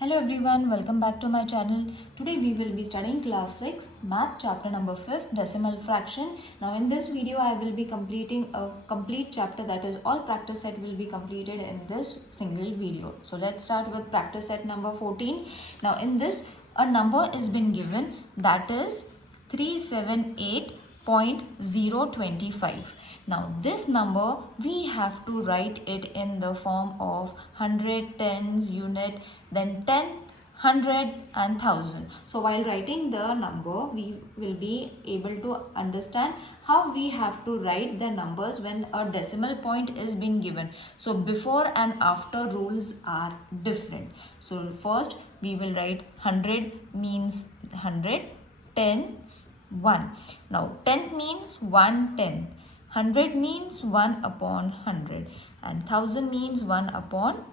Hello everyone, welcome back to my channel. Today we will be studying class 6 math chapter number 5 decimal fraction. Now in this video I will be completing a complete chapter, that is all practice set will be completed in this single video. So let's start with practice set number 14. Now in this a number is been given, that is 378.025. Now this number we have to write it in the form of 100, tens, unit, then 10, 100 and 1000. So while writing the number we will be able to understand how we have to write the numbers when a decimal point is being given. So before and after rules are different. So first we will write 100 means 100, tens 1. Now 10 means 1 10. 100 means 1 upon 100 and 1000 means 1 upon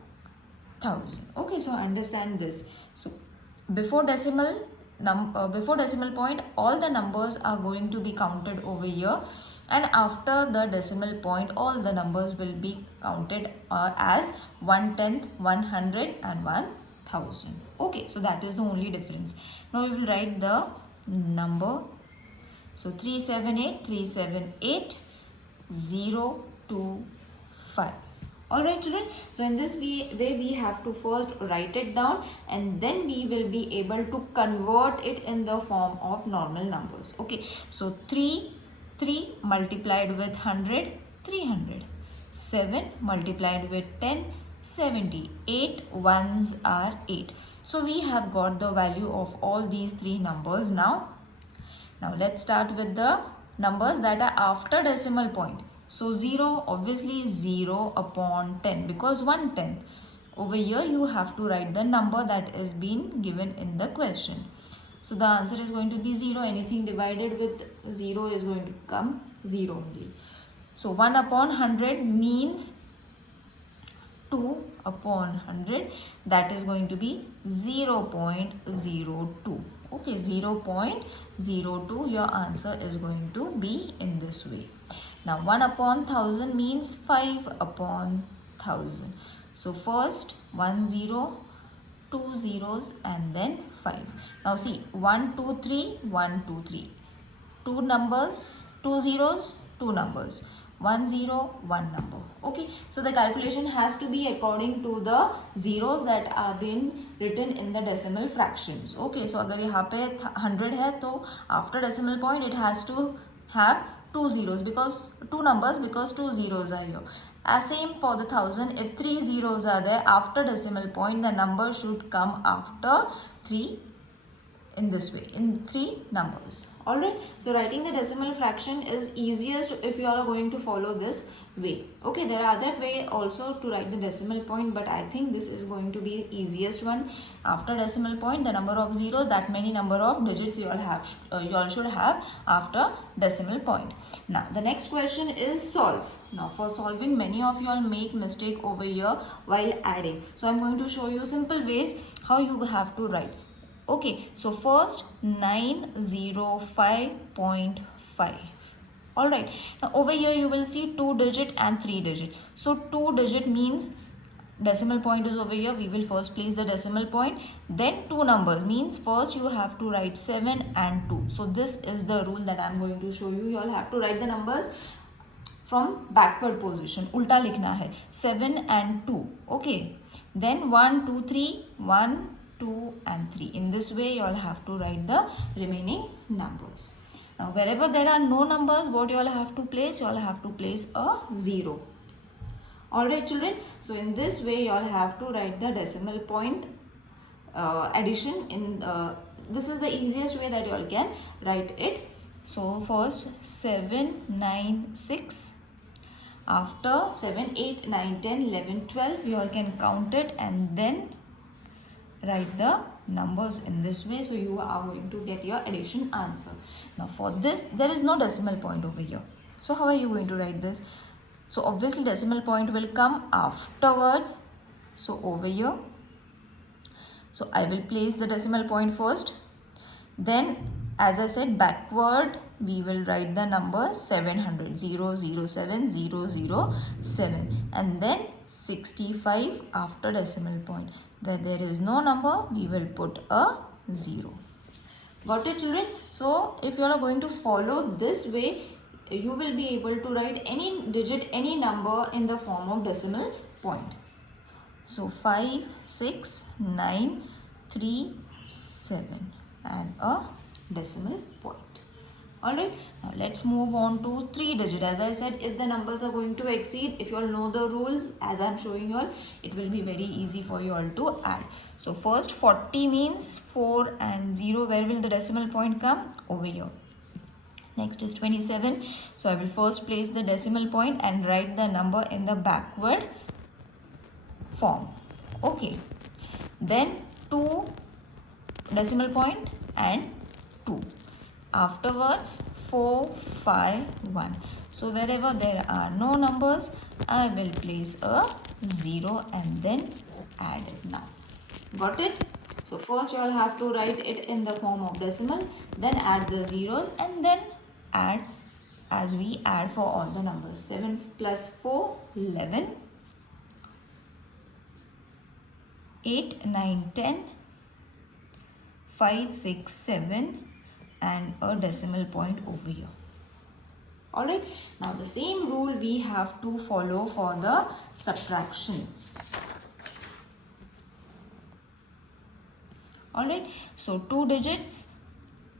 1000. Okay, so understand this. So before decimal point all the numbers are going to be counted over here, and after the decimal point all the numbers will be counted as 1/10, 100 and 1000. Okay, so that is the only difference. Now we will write the number. So 378 025. Alright children, so in this way we have to first write it down and then we will be able to convert it in the form of normal numbers. Okay, so 3 multiplied with 100, 300. 7 multiplied with 10, 70. 8 ones are 8. So we have got the value of all these three numbers now. Now let's start with the numbers that are after decimal point. So 0 obviously 0 upon 10 because 1/10. Over here you have to write the number that is being given in the question. So the answer is going to be 0. Anything divided with 0 is going to come 0 only. So 1 upon 100 means 2 upon 100, that is going to be 0.02. Okay, 0.02, your answer is going to be in this way. Now 1 upon 1000 means 5 upon 1000. So first 1 0, 2 zeros and then 5. Now see 1 2 3, 1 2 3. 2 numbers, 2 zeros, 2 numbers. 1 0, 1 number. Okay, so the calculation has to be according to the zeros that are being written in the decimal fractions. Okay, so अगर यहाँ पे 100 है तो after decimal point it has to have 2 zeros because 2 numbers because 2 zeros are here. As same for the 1000, if 3 zeros are there after decimal point, the number should come after 3 in this way, in 3 numbers. Alright, so writing the decimal fraction is easiest if you all are going to follow this way. Okay, there are other way also to write the decimal point, but I think this is going to be the easiest one. After decimal point, the number of zeros, that many number of digits you all have, you all should have after decimal point. Now the next question is solve. Now for solving, many of you all make mistake over here while adding. So I'm going to show you simple ways how you have to write. Okay, so first 905.5. Alright, now over here you will see 2 digit and 3 digit. So 2 digit means decimal point is over here. We will first place the decimal point. Then 2 numbers means first you have to write 7 and 2. So this is the rule that I am going to show you. You all have to write the numbers from backward position. Ulta likhna hai. 7 and 2. Okay. Then 1, 2, 3, 1, 2 and 3. In this way you all have to write the remaining numbers. Now wherever there are no numbers, what you all have to place? You all have to place a 0. Alright children, so in this way you all have to write the decimal point addition in this is the easiest way that you all can write it. So first 7 9 6. After 7 8 9 10 11 12 you all can count it and then write the numbers in this way. So you are going to get your addition answer. Now for this there is no decimal point over here. So how are you going to write this? So obviously decimal point will come afterwards. So over here, so I will place the decimal point first. Then as I said backward we will write the number 700, 007, 007 and then 65 after decimal point. Where there is no number, we will put a 0. Got it, children? So if you are going to follow this way, you will be able to write any digit, any number in the form of decimal point. So 5, 6, 9, 3, 7 and a decimal point. Alright, now let's move on to 3 digit. As I said, if the numbers are going to exceed, if you all know the rules as I am showing you all, it will be very easy for you all to add. So first 40 means 4 and 0. Where will the decimal point come? Over here. Next is 27. So I will first place the decimal point and write the number in the backward form. Okay. Then 2 decimal point and 2. Afterwards 4, 5, 1. So wherever there are no numbers, I will place a 0 and then add it now. Got it? So first you all have to write it in the form of decimal, then add the zeros and then add as we add for all the numbers. 7 plus 4, 11. 8, 9, 10. 5, 6, 7 and a decimal point over here. Alright, now the same rule we have to follow for the subtraction. Alright, so 2 digits,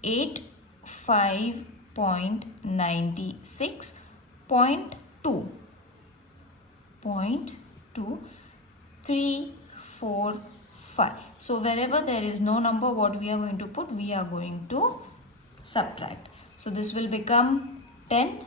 85.96.2, 3, 4, 5. So wherever there is no number, what we are going to put? We are going to subtract. So this will become 10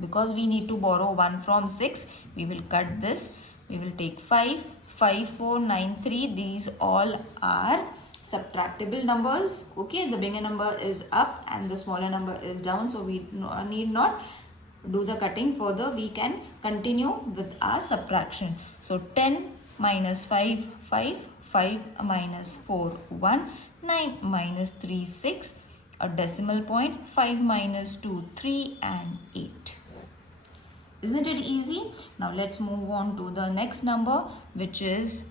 because we need to borrow 1 from 6. We will cut this. We will take 5, 5, 4, 9, 3. These all are subtractable numbers. Okay, the bigger number is up and the smaller number is down. So we need not do the cutting further. We can continue with our subtraction. So 10 minus 5, 5. 5 minus 4, 1. 9 minus 3, 6. A decimal point. 5 minus 2, 3 and 8. Isn't it easy? Now let's move on to the next number, which is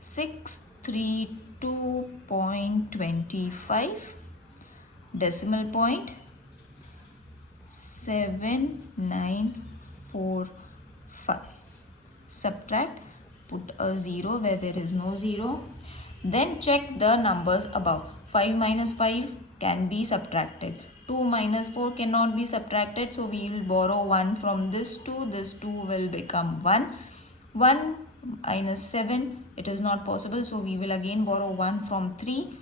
632.25. Decimal point 7945. Subtract. Put a 0 where there is no 0. Then check the numbers above. 5 minus 5 can be subtracted. 2 minus 4 cannot be subtracted. So we will borrow 1 from this 2. This 2 will become 1. 1 minus 7, it is not possible. So we will again borrow 1 from 3.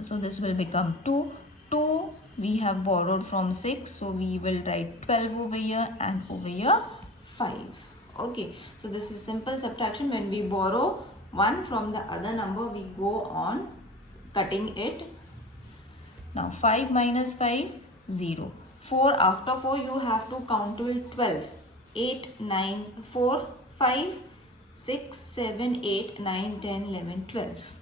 So this will become 2. 2 we have borrowed from 6. So we will write 12 over here and over here 5. Okay, so this is simple subtraction. When we borrow 1 from the other number, we go on cutting it. Now 5 minus 5, 0. 4, after 4 you have to count till 12. 8, 9, 4, 5, 6, 7, 8, 9, 10, 11, 12.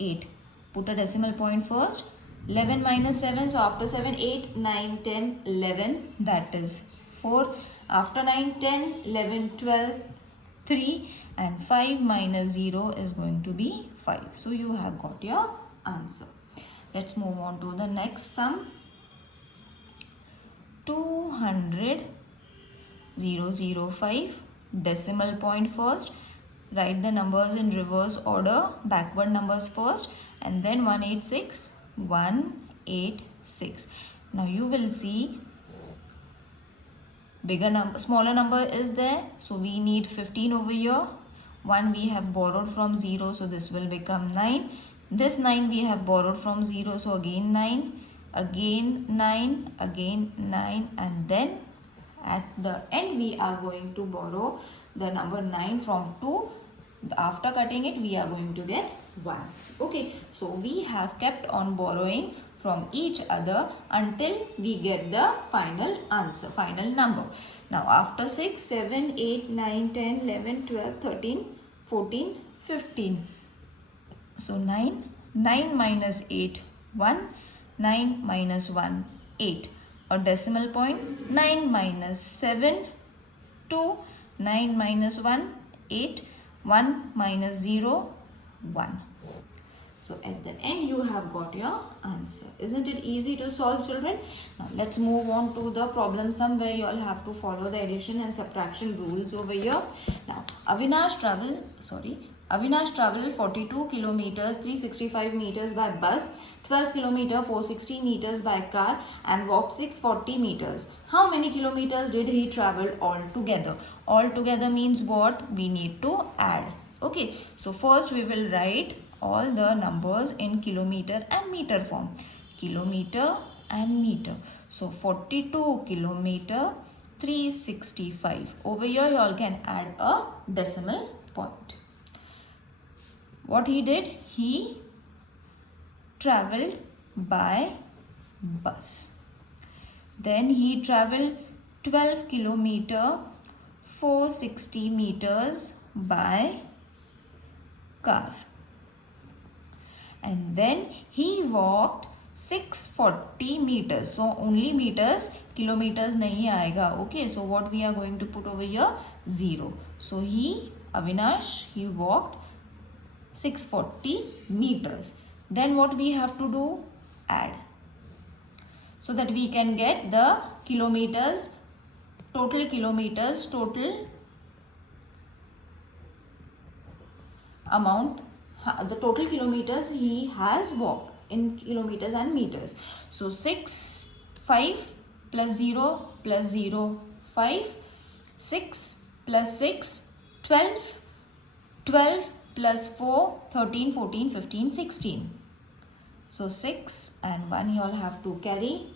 8. Put a decimal point first. 11 minus 7, so after 7, 8, 9, 10, 11, that is 4. After 9, 10, 11, 12, 3 and 5 minus 0 is going to be 5. So you have got your answer. Let's move on to the next sum. 200,005. Decimal point first. Write the numbers in reverse order. Backward numbers first. And then 186, 186. Now you will see bigger number, smaller number is there. So we need 15 over here. 1 we have borrowed from 0. So this will become 9. This 9 we have borrowed from 0. So again 9. Again 9. Again 9. And then at the end we are going to borrow the number 9 from 2. After cutting it we are going to get 1. Okay. So we have kept on borrowing from each other until we get the final answer, final number. Now after 6, 7, 8, 9, 10, 11, 12, 13, 14, 15. So 9, 9 minus 8, 1, 9 minus 1, 8. A decimal point, 9 minus 7, 2, 9 minus 1, 8. 1 minus 0, 1. So at the end you have got your answer. Isn't it easy to solve, children? Now let's move on to the problem sum where you all have to follow the addition and subtraction rules over here. Now Avinash traveled 42 kilometers 365 meters by bus, 12 kilometers 460 meters by car and walked 640 meters. How many kilometers did he travel altogether? Altogether means what? We need to add. Okay, so first we will write all the numbers in kilometer and meter form. Kilometer and meter. So 42 kilometer 365. Over here you all can add a decimal point. What he did? He traveled by bus. Then he traveled 12 kilometer 460 meters by car. And then he walked 640 meters. So only meters, kilometers nahi aayega. Okay, so what we are going to put over here? 0. So Avinash, he walked 640 meters. Then what we have to do? Add. So that we can get the kilometers, total amount, the total kilometers he has walked in kilometers and meters. So 5 plus 0 plus 0, 5, 6 plus 6, 12, 12 plus 4, 13, 14, 15, 16. So 6 and 1 you all have to carry.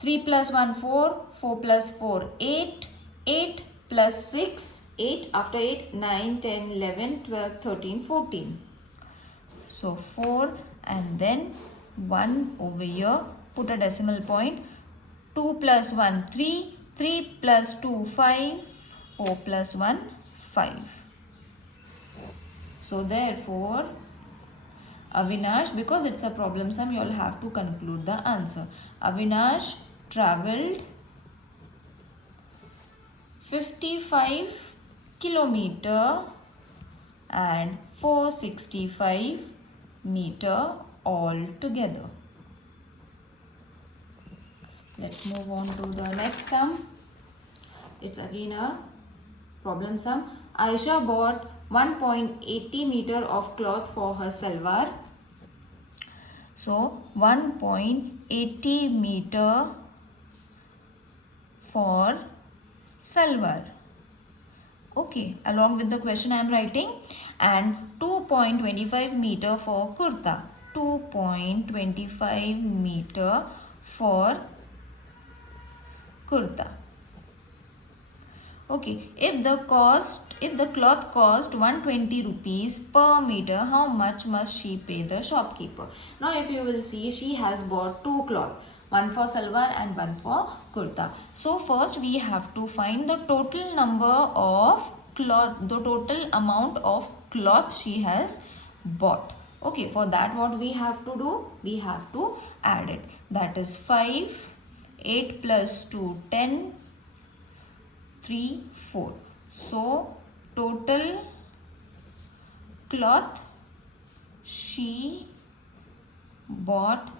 3 plus 1, 4, 4 plus 4, 8, 8 plus 6, 8, after 8, 9, 10, 11, 12, 13, 14. So 4 and then 1 over here, put a decimal point. 2 plus 1, 3, 3 plus 2, 5, 4 plus 1, 5. So therefore, Avinash, because it's a problem sum, you all have to conclude the answer. Avinash travelled 55 kilometer and 465 meter all together. Let's move on to the next sum. It's again a problem sum. Aisha bought 1.80 meter of cloth for her salwar. So 1.80 meter for salwar. Okay, along with the question I am writing, and 2.25 meter for kurta. 2.25 meter for kurta. Okay, if the cloth cost 120 rupees per meter, how much must she pay the shopkeeper? Now if you will see, she has bought two cloth, one for salwar and one for kurta. So first we have to find the total number of cloth, the total amount of cloth she has bought. Okay, for that what we have to do? We have to add it. That is 5, 8 plus 2, 10, 3, 4. So total cloth she bought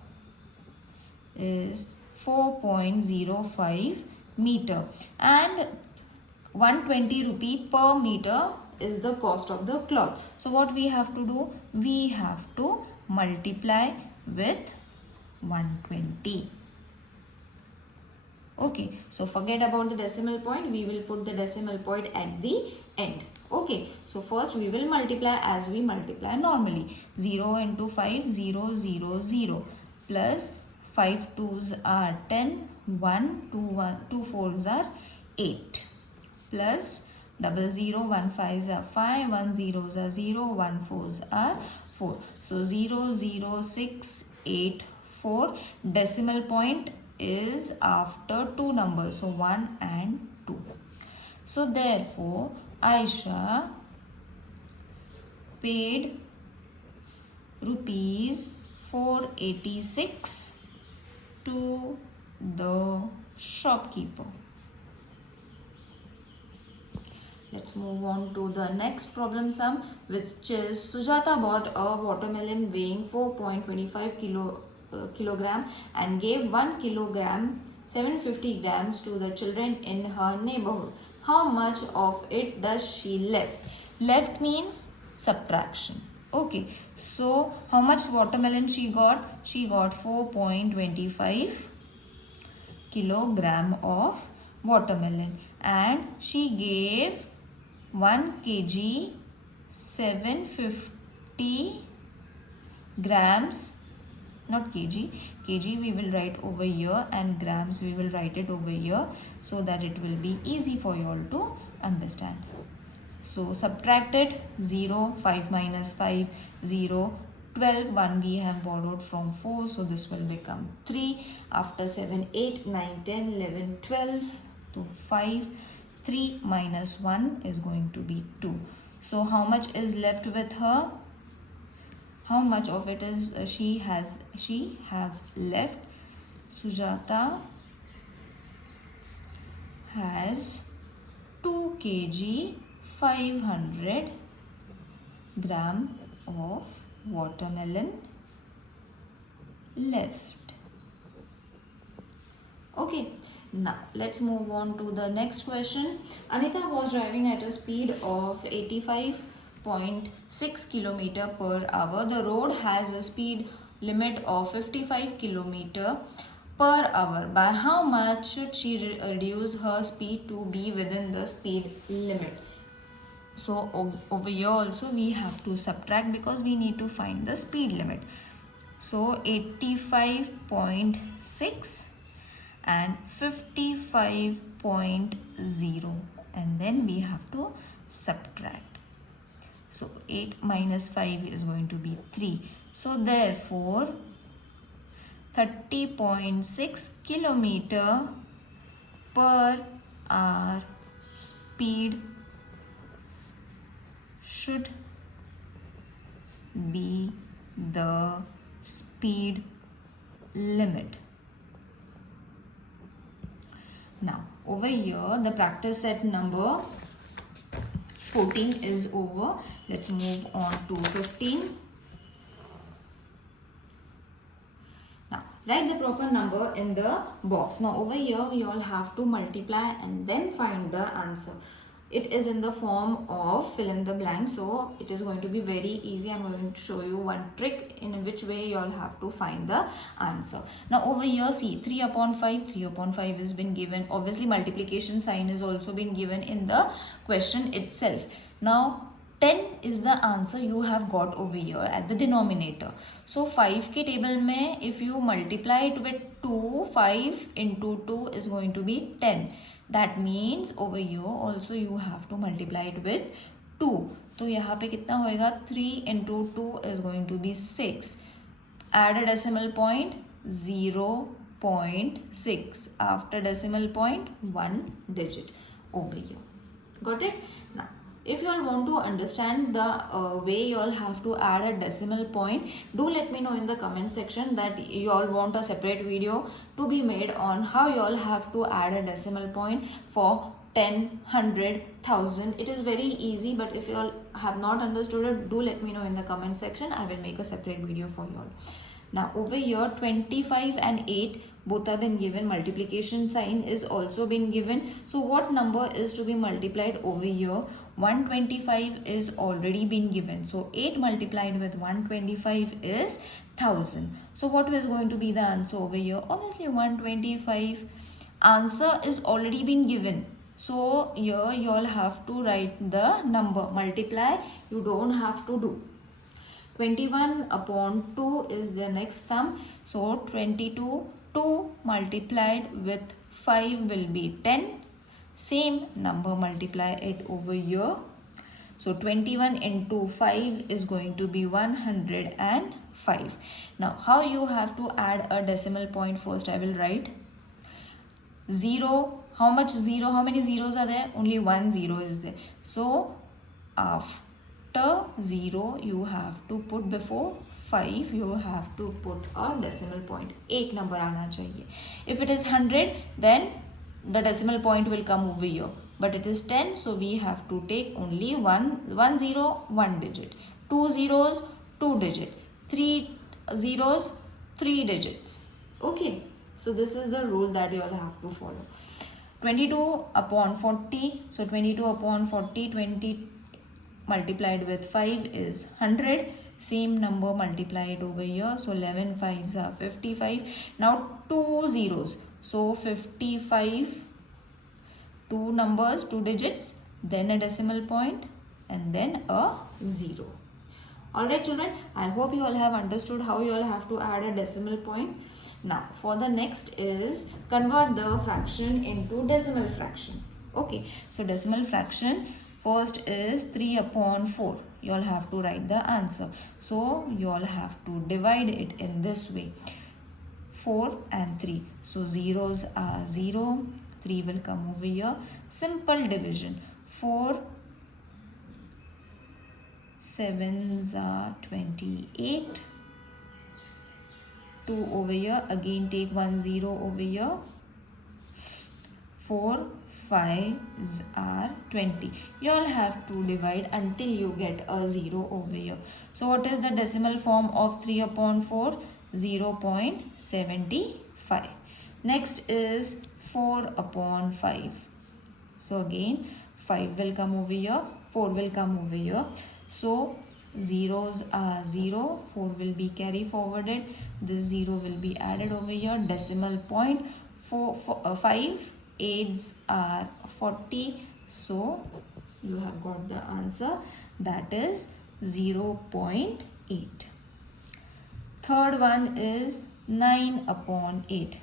is 4.05 meter, and 120 rupee per meter is the cost of the cloth. So what we have to do? We have to multiply with 120. Okay, so forget about the decimal point. We will put the decimal point at the end. Okay, so first we will multiply as we multiply normally. 0 into 5, 0, 0, 0. Plus 5 2s are 10, 1, 2 4s are 8. Plus 00, 1 5s are 5, 1 zeros are 0, 1 4s are 4. So 0, 0, 6, 8, 4. Decimal point is after two numbers, so 1 and 2. So therefore Aisha paid rupees 486 to the shopkeeper. Let's move on to the next problem sum, which is Sujata bought a watermelon weighing 4.25 kilogram and gave 1 kilogram 750 grams to the children in her neighborhood. How much of it does she left? Left means subtraction. Okay, so how much watermelon she got? She got 4.25 kilogram of watermelon and she gave 1 kg 750 grams, not kg, kg we will write over here and grams we will write it over here so that it will be easy for you all to understand. So subtract it, 0, 5 minus 5, 0, 12, 1 we have borrowed from 4, so this will become 3. After 7, 8, 9, 10, 11, 12, to 5, 3 minus 1 is going to be 2. So how much is left with her? How much of it is she have left? Sujata has 2 kg 500 gram of watermelon left. Okay, now let's move on to the next question. Anita was driving at a speed of 85.6 km per hour. The road has a speed limit of 55 km per hour. By how much should she reduce her speed to be within the speed limit? So over here also we have to subtract because we need to find the speed limit. So 85.6 and 55.0 and then we have to subtract. So 8 minus 5 is going to be 3. So therefore 30.6 kilometer per hour speed should be the speed limit. Now over here the practice set number 14 is over. Let's move on to 15. Now write the proper number in the box. Now over here we all have to multiply and then find the answer. It is in the form of fill in the blank, so it is going to be very easy. I'm going to show you one trick in which way you all have to find the answer. Now over here see 3 upon 5 has been given. Obviously multiplication sign is also been given in the question itself. Now 10 is the answer you have got over here at the denominator. So 5 ke table mein if you multiply it with 2, 5 into 2 is going to be 10. That means over here also you have to multiply it with 2. तो यहाँ पे कितना होएगा 3 into 2 is going to be 6. Add a decimal point 0.6. After decimal point 1 digit over here. Got it? Now if you all want to understand the way you all have to add a decimal point, do let me know in the comment section that you all want a separate video to be made on how you all have to add a decimal point for 10, 100, 1000. It is very easy, but if you all have not understood it, do let me know in the comment section. I will make a separate video for you all. Now over here 25 and 8 both have been given. Multiplication sign is also been given. So what number is to be multiplied over here? 125 is already been given. So 8 multiplied with 125 is 1000. So what is going to be the answer over here? Obviously 125. Answer is already been given. So here you all have to write the number. Multiply you don't have to do. 21 upon 2 is the next sum. So 22, 2 multiplied with 5 will be 10. Same number multiply it over here. So 21 into 5 is going to be 105. Now how you have to add a decimal point? First I will write 0. How much 0? How many zeros are there? Only 1 0 is there. So after 0 you have to put before 5 you have to put a decimal point. एक number आना चाहिए. If it is 100 then the decimal point will come over here. but it is 10, so we have to take only one zero, one digit, two zeros, two digit, three zeros, three digits. Okay, so this is the rule that you all have to follow. 22 upon 40, so 22 upon 40, 20 multiplied with 5 is 100. Same number multiplied over here, so 11 5s are 55. Now two zeros, so 55, two numbers, two digits, then a decimal point, and then a 0. Alright children, I hope you all have understood how you all have to add a decimal point. Now for the next is convert the fraction into decimal fraction. Okay, so decimal fraction first is 3 upon 4. You all have to write the answer. So you all have to divide it in this way. 4 and 3. So zeros are 0. 3 will come over here. Simple division. 4 7s are 28. 2 over here. Again take 1 0 over here. 4 5s are 20. You all have to divide until you get a 0 over here. So what is the decimal form of 3 upon 4? 0.75. Next is 4 upon 5. So again 5 will come over here, 4 will come over here. So zeros are 0, 4 will be carry forwarded, this 0 will be added over here, decimal point. 5 8s are 40, so you have got the answer, that is 0.8. Third one is 9 upon 8.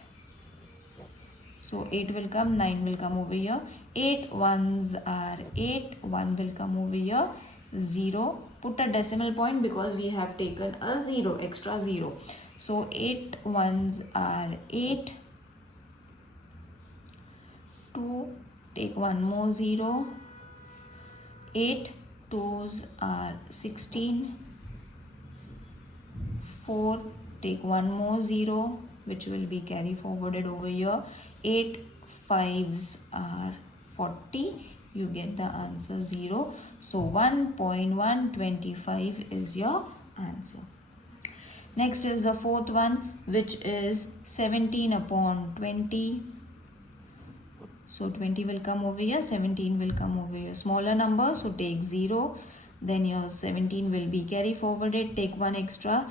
So 8 will come, 9 will come over here. 8 1s are 8, 1 will come over here. 0, put a decimal point because we have taken a 0, extra 0. So 8 1s are 8. 2, take one more 0. 8 2s are 16. 4, take one more 0 which will be carry forwarded over here. 8 5s are 40. You get the answer 0. So 1.125 is your answer. Next is the fourth one, which is 17 upon 20. So 20 will come over here, 17 will come over here. Smaller number, so take 0. Then your 17 will be carry forwarded. Take one extra,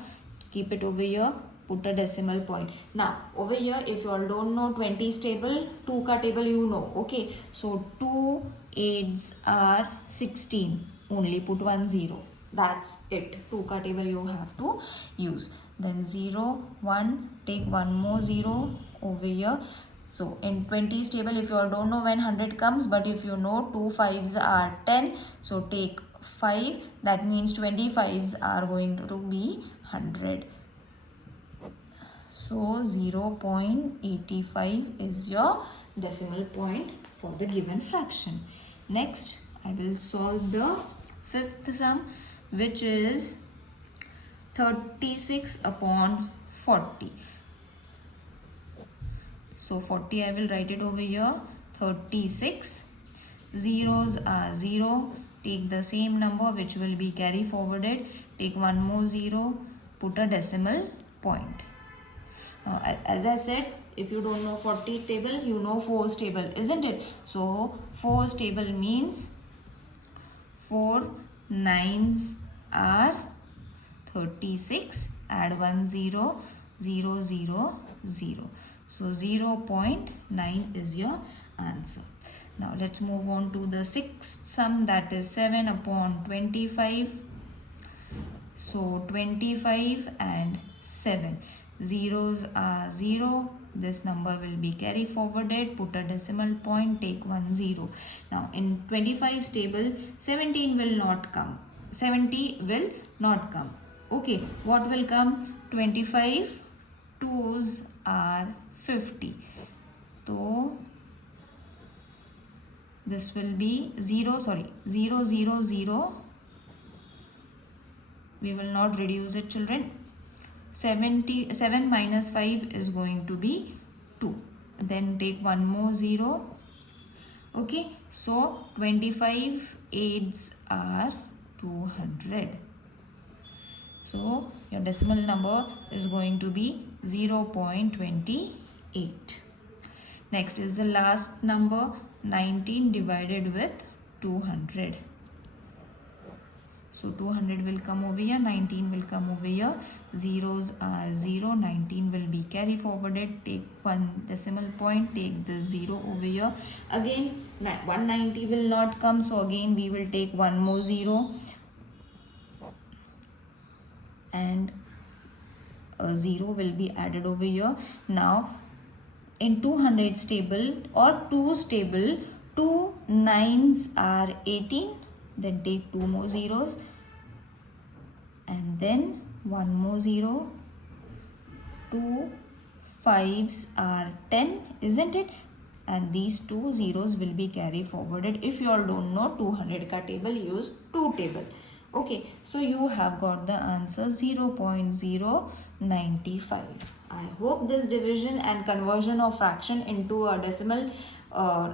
keep it over here. Put a decimal point. Now over here, if you all don't know 20's table, 2 ka table you know. Okay, so 2 8s are 16. Only put 1 0. That's it. 2 ka table you have to use. Then 0 1, take one more 0 over here. So in 20's table, if you all don't know when 100 comes, but if you know 2 5s are 10, so take 5. That means 25s are going to be 100. So 0.85 is your decimal point for the given fraction. Next, I will solve the fifth sum, which is 36 upon 40. So 40 I will write it over here. 36. Zeros are 0. Take the same number which will be carry forwarded. Take one more 0. Put a decimal point. Now, as I said, if you don't know 40 table, you know 4's table, isn't it? So 4's table means 4 9s are 36. Add 1 0, 0 0 0. So 0.9 is your answer. Now let's move on to the sixth sum, that is 7 upon 25. So 25 and 7. Zeros are 0. This number will be carry forwarded. Put a decimal point. Take 1 0. Now in 25's table, 17 will not come. 70 will not come. Okay, what will come? 25 2s are 50. So this will be 0 0 0 0. We will not reduce it, children. 7 minus 5 is going to be 2. Then take one more 0. Okay, so 25 eighths are 200. So your decimal number is going to be 0.28. Next is the last number, 19 divided with 200. So 200 will come over here, 19 will come over here, zeros are 0, 19 will be carry forwarded, take one decimal point, take the 0 over here. Again 190 will not come, so again we will take one more 0 and a 0 will be added over here. Now in 200's table or 2's table, 2 9's are 18. Then take two more zeros and then one more 0. 2 5's are 10, isn't it? And these two zeros will be carry forwarded. If you all don't know 200 ka table, use 2 table. Okay, so you have got the answer 0.095. I hope this division and conversion of fraction into a decimal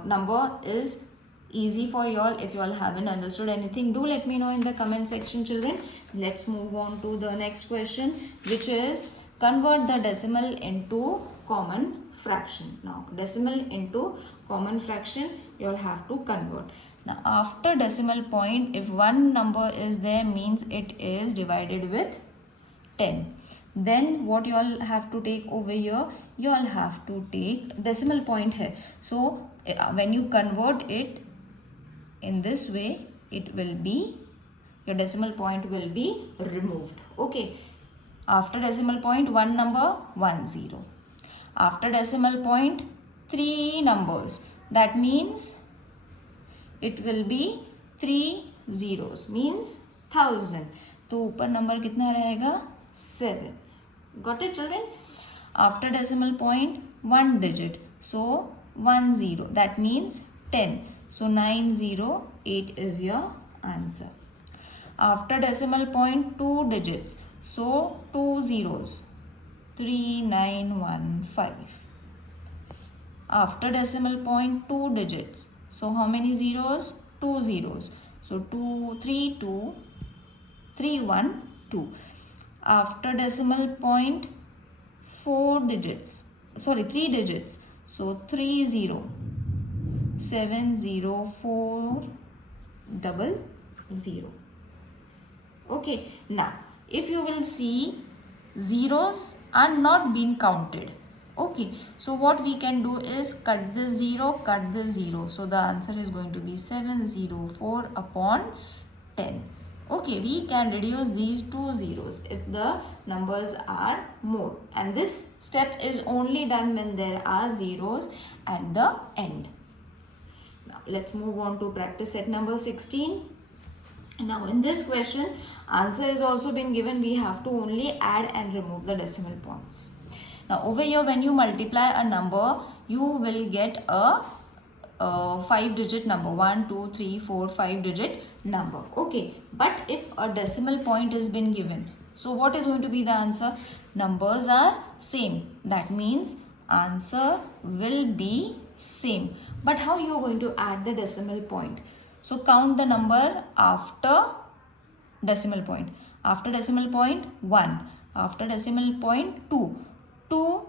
number is easy for you all. If you all haven't understood anything, do let me know in the comment section, children. Let's move on to the next question, which is convert the decimal into common fraction. Now decimal into common fraction you all have to convert. Now after decimal point, if one number is there, means it is divided with 10. Then what you all have to take over here, you all have to take decimal point here. So when you convert it in this way, it will be, your decimal point will be removed. Okay, after decimal point one number, 1 0. After decimal point 3 numbers, that means it will be 3 zeros, means 1000. तो ऊपर number कितना रहेगा 7. Got it, children? After decimal point 1 digit, so 1 0, that means 10. So 908 is your answer. After decimal point 2 digits, so 2 zeros, 3915. After decimal point 2 digits, so how many zeros? 2 zeros. So 232 312. After decimal point 3 digits, so 30 70400. Okay, now if you will see, zeros are not being counted. Okay, so what we can do is cut the 0, cut the 0. So the answer is going to be 704 upon 10. Okay, we can reduce these two zeros if the numbers are more. And this step is only done when there are zeros at the end. Now let's move on to practice set number 16. Now in this question, answer is also been given. We have to only add and remove the decimal points. Now over here, when you multiply a number, you will get a 5-digit number, 1 2 3 4 5-digit number. Okay, but if a decimal point has been given, so what is going to be the answer? Numbers are same, that means answer will be same. But how you are going to add the decimal point? So count the number after decimal point. After decimal point 1, after decimal point 2 2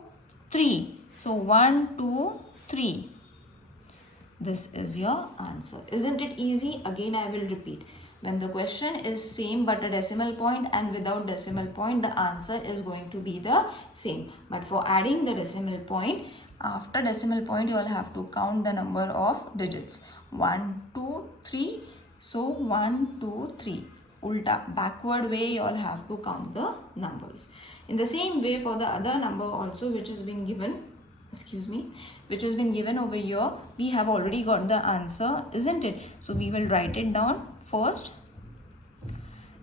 3, so 1 2 3. This is your answer. Isn't it easy? Again I will repeat. When the question is same but a decimal point and without decimal point, the answer is going to be the same. But for adding the decimal point, after decimal point you all have to count the number of digits. 1 2 3. So 1 2 3. Ulta, backward way you all have to count the numbers. In the same way for the other number also which has been given, which has been given over here, we have already got the answer, isn't it? So we will write it down first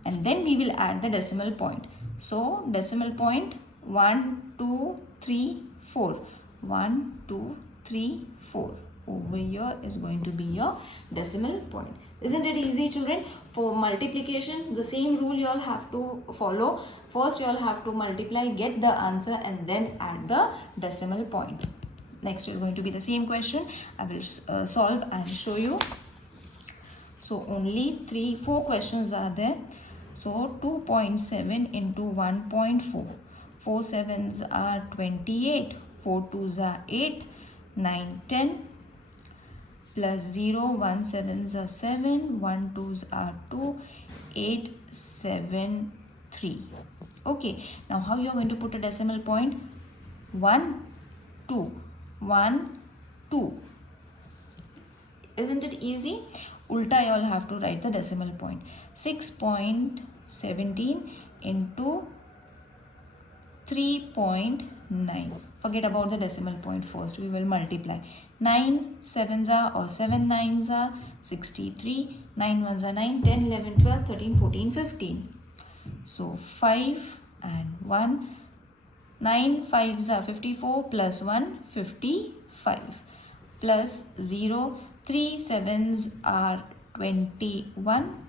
and then we will add the decimal point. So decimal point 1 2 3 4. 1 2 3 4. Over here is going to be your decimal point. Isn't it easy, children? For multiplication, the same rule you all have to follow. First you all have to multiply, get the answer and then add the decimal point. next is going to be the same question. I will solve and show you. So only 4 questions are there. So 2.7 into 1.4. 4 sevens are 28. 4 twos are 8. 9, 10. Plus 0, 1 sevens are 7. 1 twos are 2. 8, 7, 3. Okay. Now how you are going to put a decimal point? 1, 2. 1, 2. Isn't it easy? Ulta, you all have to write the decimal point. 6.17 into 3.9. Forget about the decimal point first. We will multiply. 9 sevens are or 7 nines are 63. 9 ones are 9, 10, 11, 12, 13, 14, 15. So 5 and 1. 9 fives are 54 plus 1, 55. Plus 0. 3 sevens are 21.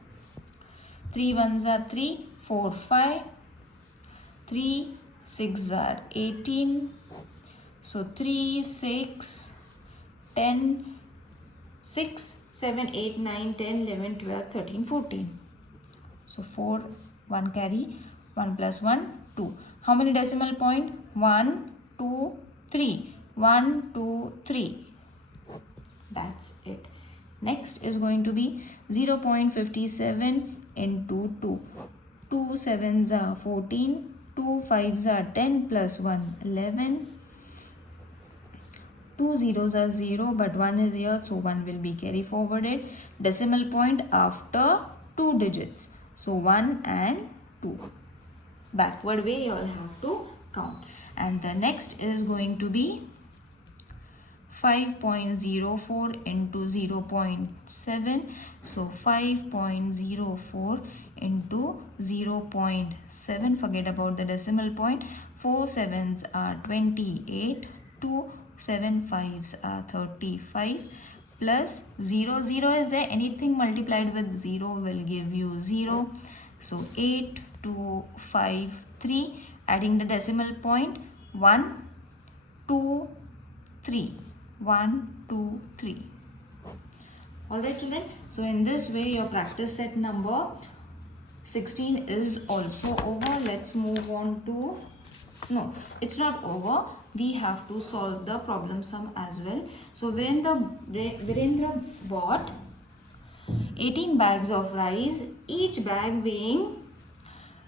3 ones are 3, 4, 5. 3 6 are 18. So 3, 6, 10, 6, 7, 8, 9, 10, 11, 12, 13, 14. So 4, 1 carry, 1 plus 1, 2. How many decimal point? 1, 2, 3. 1, 2, 3. That's it. Next is going to be 0.57 into 2. 2 sevens are 14. 2 fives are 10 plus 1, 11. 2 zeros are 0 but 1 is here, so 1 will be carry forwarded. Decimal point after 2 digits. So 1 and 2. Backward way you all have to count. And the next is going to be 5.04 into 0.7. So 5.04 into 0.7. Forget about the decimal point. 4 sevens are 28. 2 7 fives are 35. Plus 0. 0 is there. Anything multiplied with 0 will give you 0. So 8, 2, 5, 3. Adding the decimal point. 1, 2, 3. 1, 2, 3. Alright children. So in this way your practice set number 16 is also over. Let's move on to... No, it's not over. We have to solve the problem sum as well. So Virendra bought 18 bags of rice, each bag weighing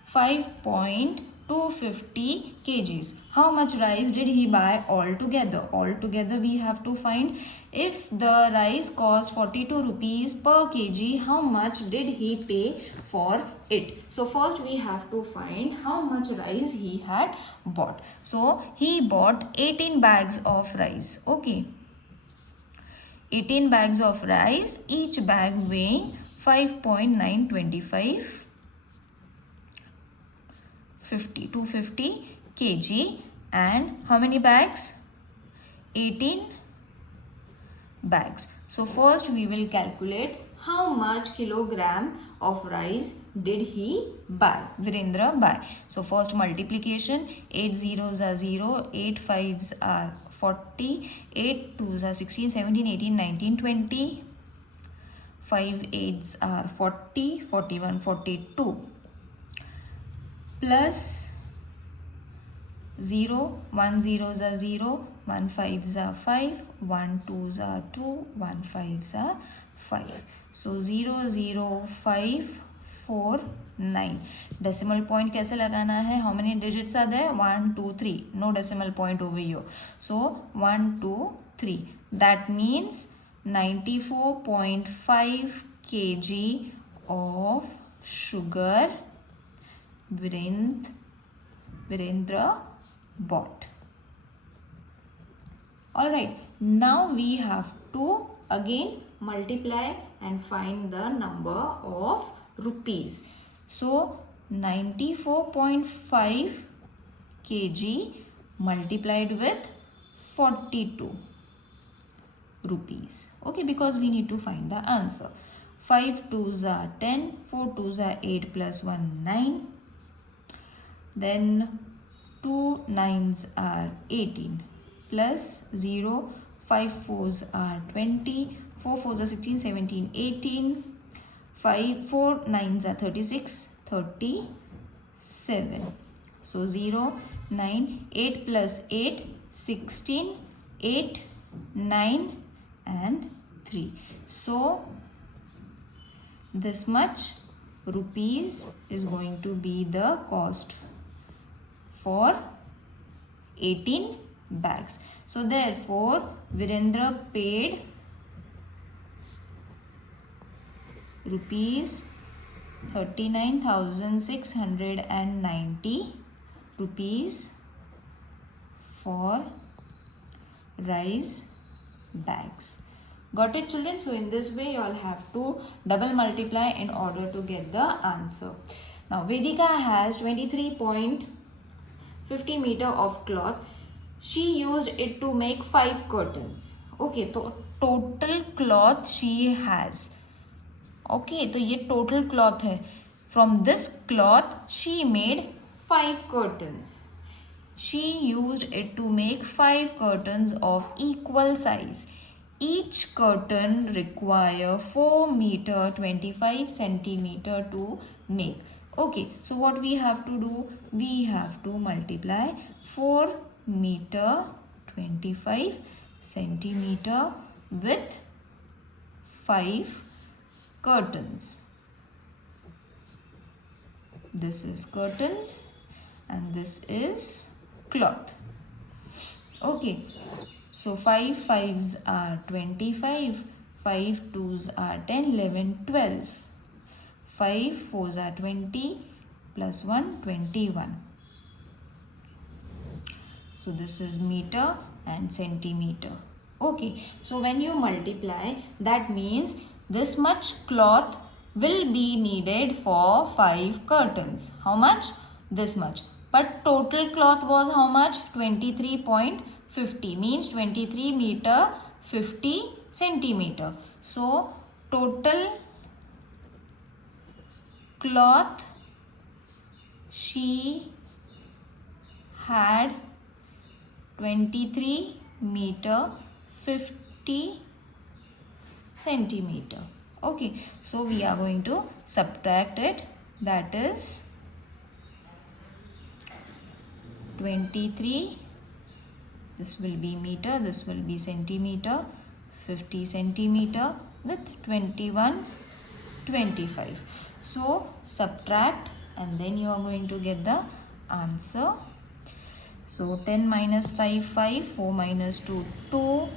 5.250 kgs. How much rice did he buy altogether? Altogether we have to find if the rice cost 42 rupees per kg, how much did he pay for it? So first we have to find how much rice he had bought. So he bought 18 bags of rice. Okay. 18 bags of rice, each bag weighing 5.925 250 kg. And how many bags? 18 bags. So first we will calculate how much kilogram of rice did he buy, Virendra buy. So first multiplication, 8 zeros are 0, 8 fives are 40, 8 twos are 16, 17, 18, 19, 20, 5 eights are 40, 41, 42. Plus 0, 1 zeros are 0, 1 fives are 5, 1 twos are 2, 1 fives are 5. So 0, 0, 5, 4, 9. Decimal point कैसे लगाना है? How many digits are there? 1, 2, 3. No decimal point over here. So 1, 2, 3. That means 94.5 kg of sugar Virendra bought. Alright, now we have to again multiply and find the number of rupees. So 94.5 kg multiplied with 42 rupees. Okay, because we need to find the answer. 5 twos are 10, 4 twos are 8 plus 1, 9. Then 2 nines are 18 plus 0. 5 fours are 20. 4 fours are 16, 17, 18. 4 nines are 36, 37. So 0, 9, 8 plus 8, 16, 8, 9 and 3. So this much rupees is going to be the cost for 18 bags. So therefore Virendra paid rupees 39,690 rupees for rice bags. Got it, children? So in this way you all have to double multiply in order to get the answer. Now Vedika has 23.50 meter of cloth. She used it to make 5 curtains. Okay, so total cloth she has. Okay, तो ये total cloth है. From this cloth she made 5 curtains. She used it to make 5 curtains of equal size. Each curtain require 4 meter 25 centimeter to make. Okay, so what we have to do? We have to multiply 4 meter 25 centimeter with 5 curtains. This is curtains and this is cloth. Okay, so 5 5s are 25, 5 2s are 10, 11, 12. 5 4s are 20 plus 1, 21. So this is meter and centimeter. Okay, so when you multiply, that means this much cloth will be needed for 5 curtains. How much? This much. But total cloth was how much? 23.50 means 23 meter 50 centimeter. So total cloth she had 23 meter 50 centimeter. Okay, so we are going to subtract it. That is 23, this will be meter, this will be centimeter, 50 centimeter with 21, 25. So subtract and then you are going to get the answer. So 10 minus 5, 5, 4 minus 2, 2.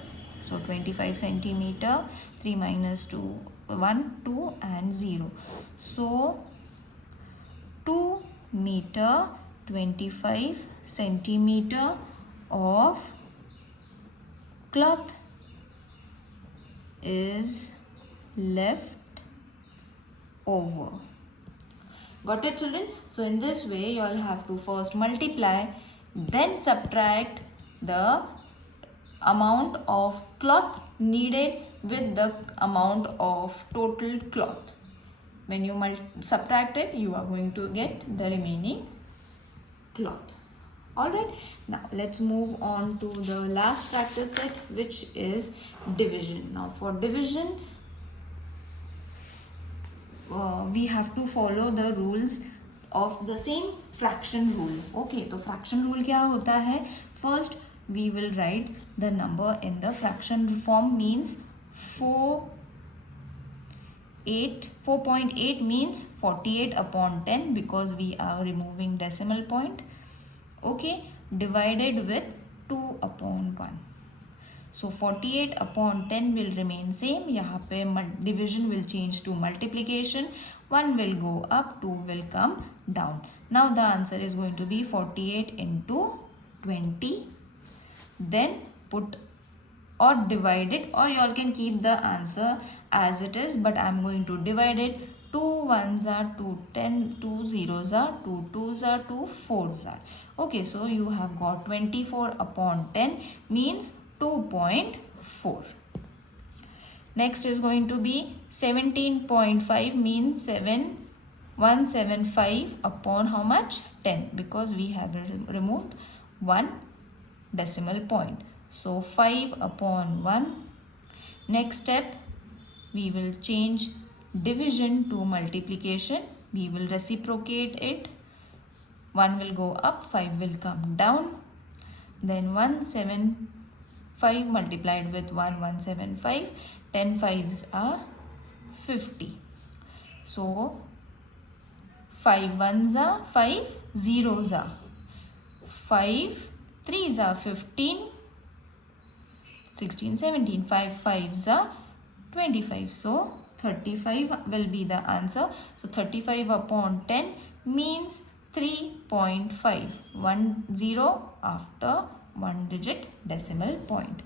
So 25 centimeter, 3 minus 2, 1, 2 and 0. So 2 meter 25 centimeter of cloth is left over. Got it, children? So in this way you all have to first multiply, then subtract the amount of cloth needed with the amount of total cloth. When you subtract it, you are going to get the remaining cloth. Alright, now let's move on to the last practice set, which is division. Now for division, we have to follow the rules of the same fraction rule. Okay, so fraction rule क्या होता है? First we will write the number in the fraction form, means 4.8 means 48 upon 10 because we are removing decimal point. Okay, divided with 2 upon 1. So 48 upon 10 will remain same. यहाँ पे division will change to multiplication. 1 will go up, 2 will come down. Now the answer is going to be 48 into 20. Then put or divide it, or you all can keep the answer as it is, but I am going to divide it. 2 1s are 2, 10, 2 0s are 2, 2s are 2, 4s are. Okay, so you have got 24 upon 10 means 2.4. Next is going to be 17.5 means 175 upon how much? 10, because we have removed one decimal point. So 5 upon 1. Next step, we will change division to multiplication. We will reciprocate it. 1 will go up, 5 will come down. Then 175 multiplied with 175. 10 5s are 50. So 5 1s are 5 zeros are 5 3s are 15. 16 17. 5 5s are 25. So 35 will be the answer. So 35 upon 10 means 3.5. 10 after 1 digit decimal point.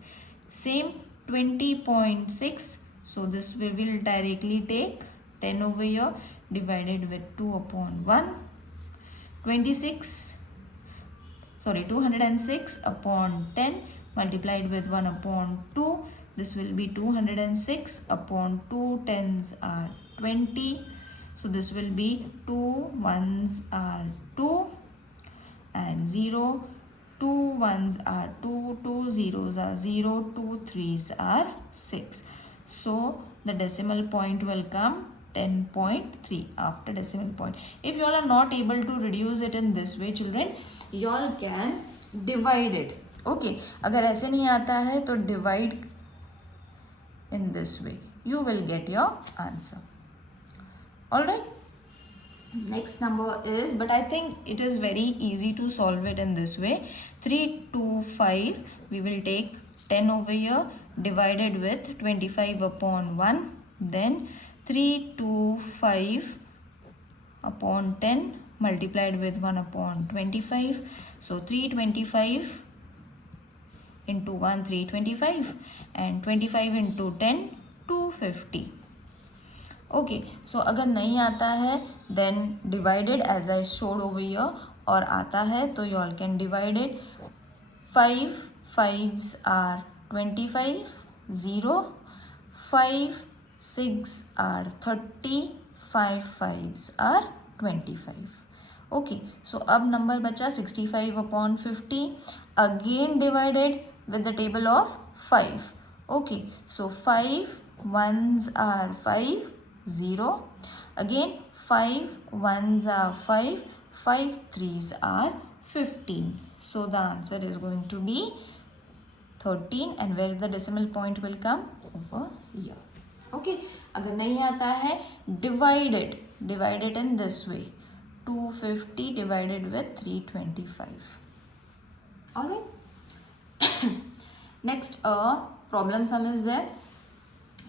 Same 20.6. So this we will directly take 10 over here divided with 2 upon 1. 206 upon 10 multiplied with 1 upon 2. This will be 206 upon 2 tens are 20. So this will be 2 1s are 2 and 0. 2 1s are 2, 2 zeros are 0, 2 3s are 6. So the decimal point will come 10.3 after decimal point. If you all are not able to reduce it in this way, children, you all can divide it. Okay, अगर ऐसे नहीं आता है तो divide in this way. You will get your answer. Alright. Next number is, but I think it is very easy to solve it in this way. 3 2 5. We will take 10 over here divided with 25 upon 1. Then 3 2 5 upon 10 multiplied with 1 upon 25. So 325 into 1 325 and 25 into 10 250. Okay, so अगर नहीं आता है then divided as I showed over here, और आता है तो you all can divide it. 5 5s are 25, 0. 5 6 are 30, 5 5s are 25. Okay, so अब number बचा 65 upon 50, again divided with the table of 5. Okay, so 5 1s are 5, 0. Again 5 1s are 5, 5 3s are 15. So the answer is going to be 13, and where the decimal point will come? Over here. Okay, अगर नहीं आता है divide it in this way. 250 divided with 325. Alright. Next, a problem sum is there.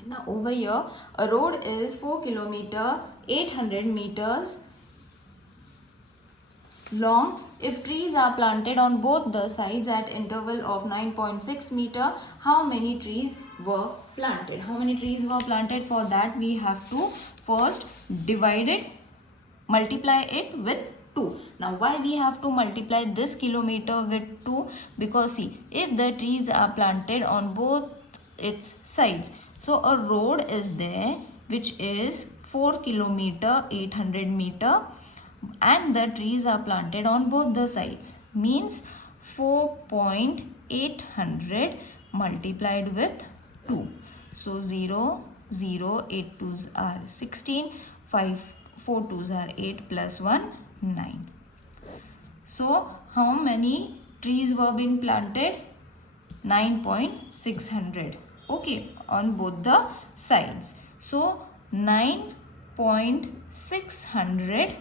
Now over here, a road is 4 km 800 meters long. If trees are planted on both the sides at interval of 9.6 meter, how many trees were planted? How many trees were planted? For that we have to first divide it, multiply it with 2. Now why we have to multiply this kilometer with 2? Because see, if the trees are planted on both its sides, so a road is there which is 4 km 800 meter, and the trees are planted on both the sides, means 4.800 multiplied with 2. So 0 0, 8 2s are 16, 5 4 2s are 8 plus 1 9. So how many trees were being planted? 9.600. Okay, on both the sides. So 9.600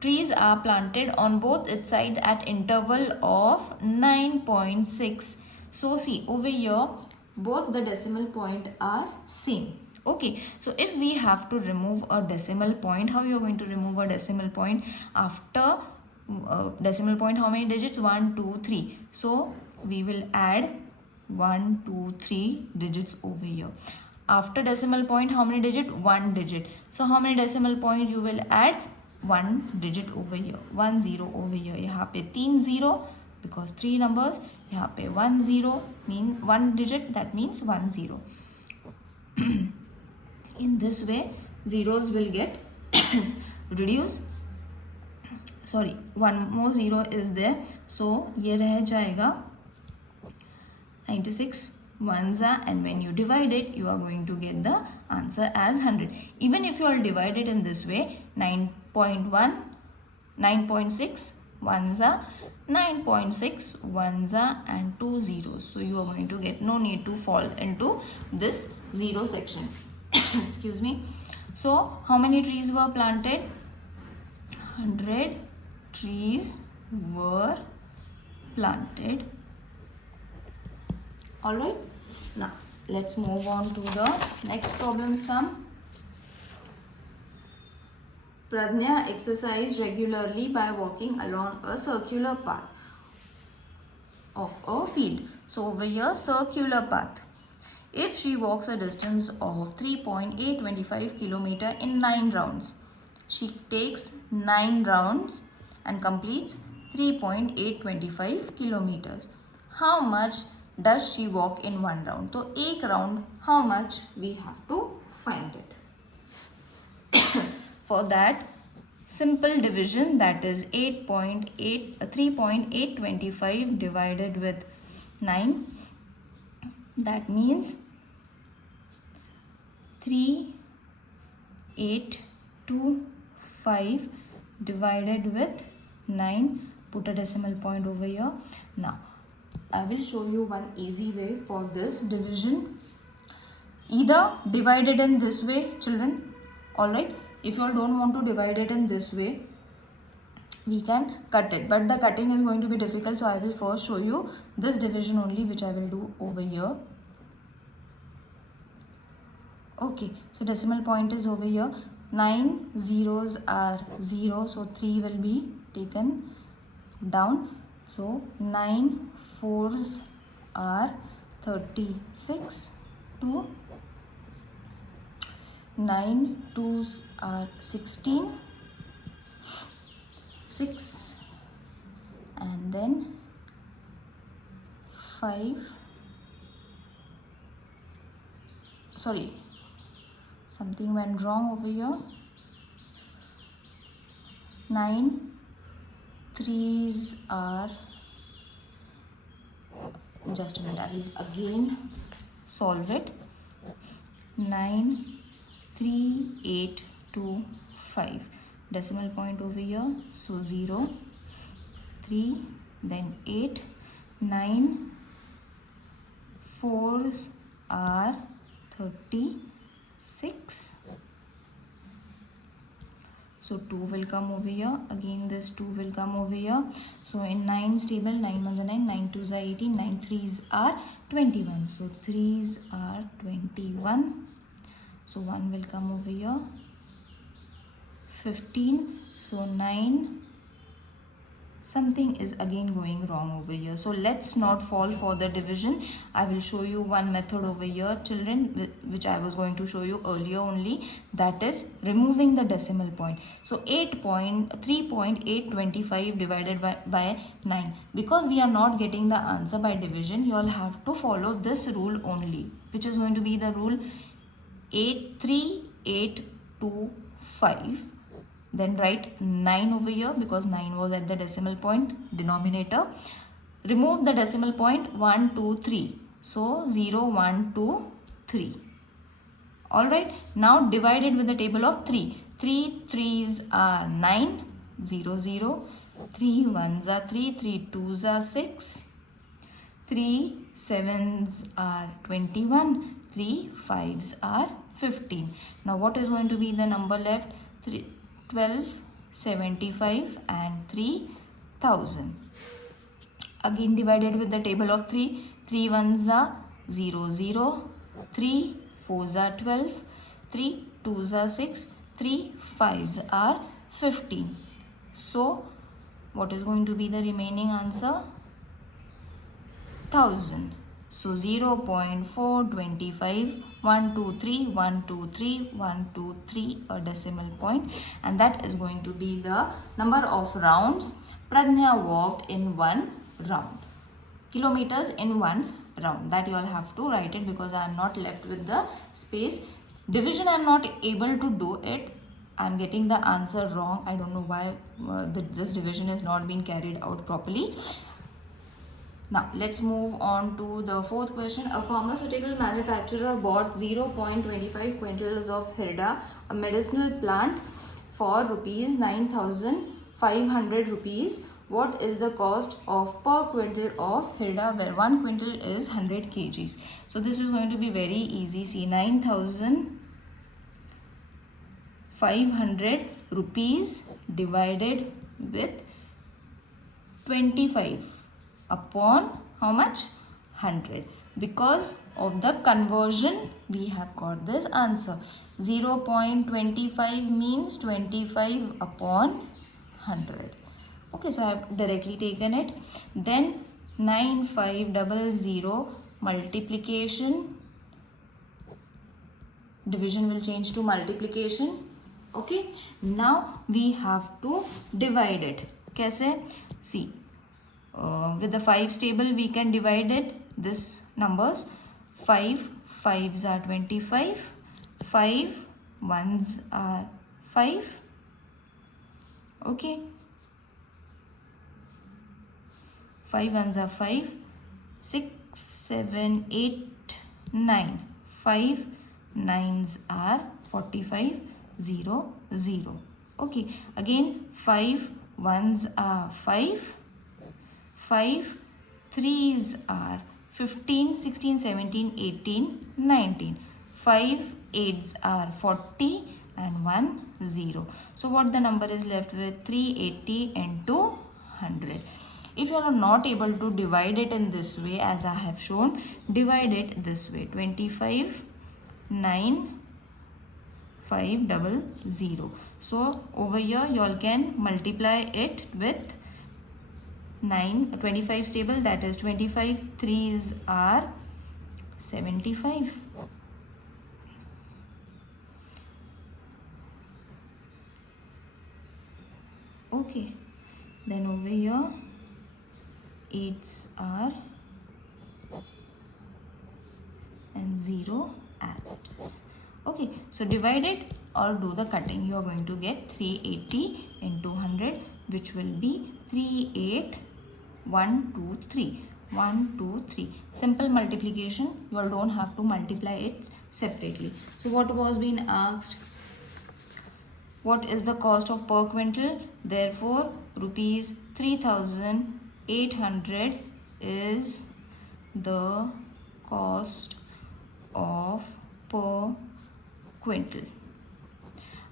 trees are planted on both its sides at interval of 9.6. So see over here, both the decimal point are same. Okay, so if we have to remove a decimal point, how you are going to remove a decimal point? After decimal point, how many digits? 1 2 3. So we will add 1 2 3 digits over here. After decimal point, how many digit? 1 digit. So how many decimal point you will add? 1 digit over here, 1 0 over here. यहाँ पे 3 0 because 3 numbers. यहाँ पे 1 0 mean 1 digit, that means 1 0. In this way zeros will get reduced. sorry, one more 0 is there, so ये रह जाएगा 96 ones are, and when you divide it you are going to get the answer as 100. Even if you all divide it in this way, 9.1, 9.6 ones are, 9.6 ones are, and 2 zeros. So you are going to get, no need to fall into this 0 section. Excuse me. So how many trees were planted? 100 trees were planted. Alright, now let's move on to the next problem sum. Pradnya exercised regularly by walking along a circular path of a field. So over here, circular path. If she walks a distance of 3.825 km in 9 rounds, she takes 9 rounds and completes 3.825 kilometers. How much does she walk in 1 round? So, एक round, how much we have to find it. For that, simple division, that is 3.825 divided with 9. That means 3.825 divided with 9. Put a decimal point over here. Now, I will show you one easy way for this division. Either divide it in this way, children. Alright, if you all don't want to divide it in this way, we can cut it. But the cutting is going to be difficult, so I will first show you this division only, which I will do over here. Okay, so decimal point is over here. 9 zeros are 0, so 3 will be taken down. So 9 fours are 36, 2, 9 twos are 16, 6, and then 5, sorry, something went wrong over here. 9 threes are, just a minute, I will again solve it. 9 3 8 2 5, decimal point over here, so 0 3, then 8, 9 fours are 36. So 2 will come over here, again this 2 will come over here. So in 9's table, 9 ones are 9, 9 twos are 18, 9 threes are 21. So 3's are 21. So 1 will come over here, 15. So 9, something is again going wrong over here. So let's not fall for the division. I will show you one method over here, children, which I was going to show you earlier only, that is removing the decimal point. So 3.825 divided by 9. Because we are not getting the answer by division, you all have to follow this rule only, which is going to be the rule 3.825. Then write 9 over here because 9 was at the decimal point denominator. Remove the decimal point 1, 2, 3. So 0, 1, 2, 3. Alright, now divide it with the table of 3. 3 threes are 9, 0, 0. 3 ones are 3, 3 twos are 6. 3 sevens are 21. 3 fives are 15. Now what is going to be the number left? 1275 and 3000. Again divided with the table of 3. 3 ones are 0, 0. 3 fours are 12. 3 twos are 6. 3 fives are 15. So what is going to be the remaining answer? 1000. So 0.425, 1, 2, 3, 1, 2, 3, 1, 2, 3, a decimal point, and that is going to be the number of rounds Pradnya walked in 1 round. Kilometers in 1 round. That you all have to write it because I am not left with the space. Division I am not able to do it. I'm getting the answer wrong. I don't know why this division is not being carried out properly. Now let's move on to the fourth question. A pharmaceutical manufacturer bought 0.25 quintals of hirda, a medicinal plant, for rupees 9,500 rupees. What is the cost of per quintal of hirda, where 1 quintal is 100 kgs? So this is going to be very easy. See, 9,500 rupees divided with 25 upon how much? 100. Because of the conversion, we have got this answer. 0.25 means 25 upon 100. Okay, so I have directly taken it. Then 9500 multiplication. Division will change to multiplication. Okay, now we have to divide it. Kaise? See, with the 5's table we can divide it this numbers. 5 5s are 25, 5 1s are 5. Okay, 5 1s are 5, 6 7 8 9, 5 9s are 45 0 0. Okay, again 5 1s are 5, 5 3s are 15 16 17 18 19, 5 8s are 40 and 1 0. So what the number is left with? 380 into 100. If you are not able to divide it in this way as I have shown, divide it this way. 25 9 500. So over here you all can multiply it with 25's table, that is 25 3s are 75. Okay, then over here 8s are and 0 as it is. Okay, so divide it or do the cutting. You are going to get 380 into 100, which will be 38123. 1 2 3. Simple multiplication. You all don't have to multiply it separately. So what was being asked? What is the cost of per quintal? Therefore, rupees 3,800 is the cost of per quintal.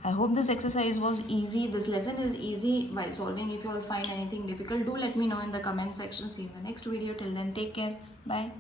I hope this exercise was easy. This lesson is easy while solving. If you all find anything difficult, do let me know in the comment section. See you in the next video. Till then, take care. Bye.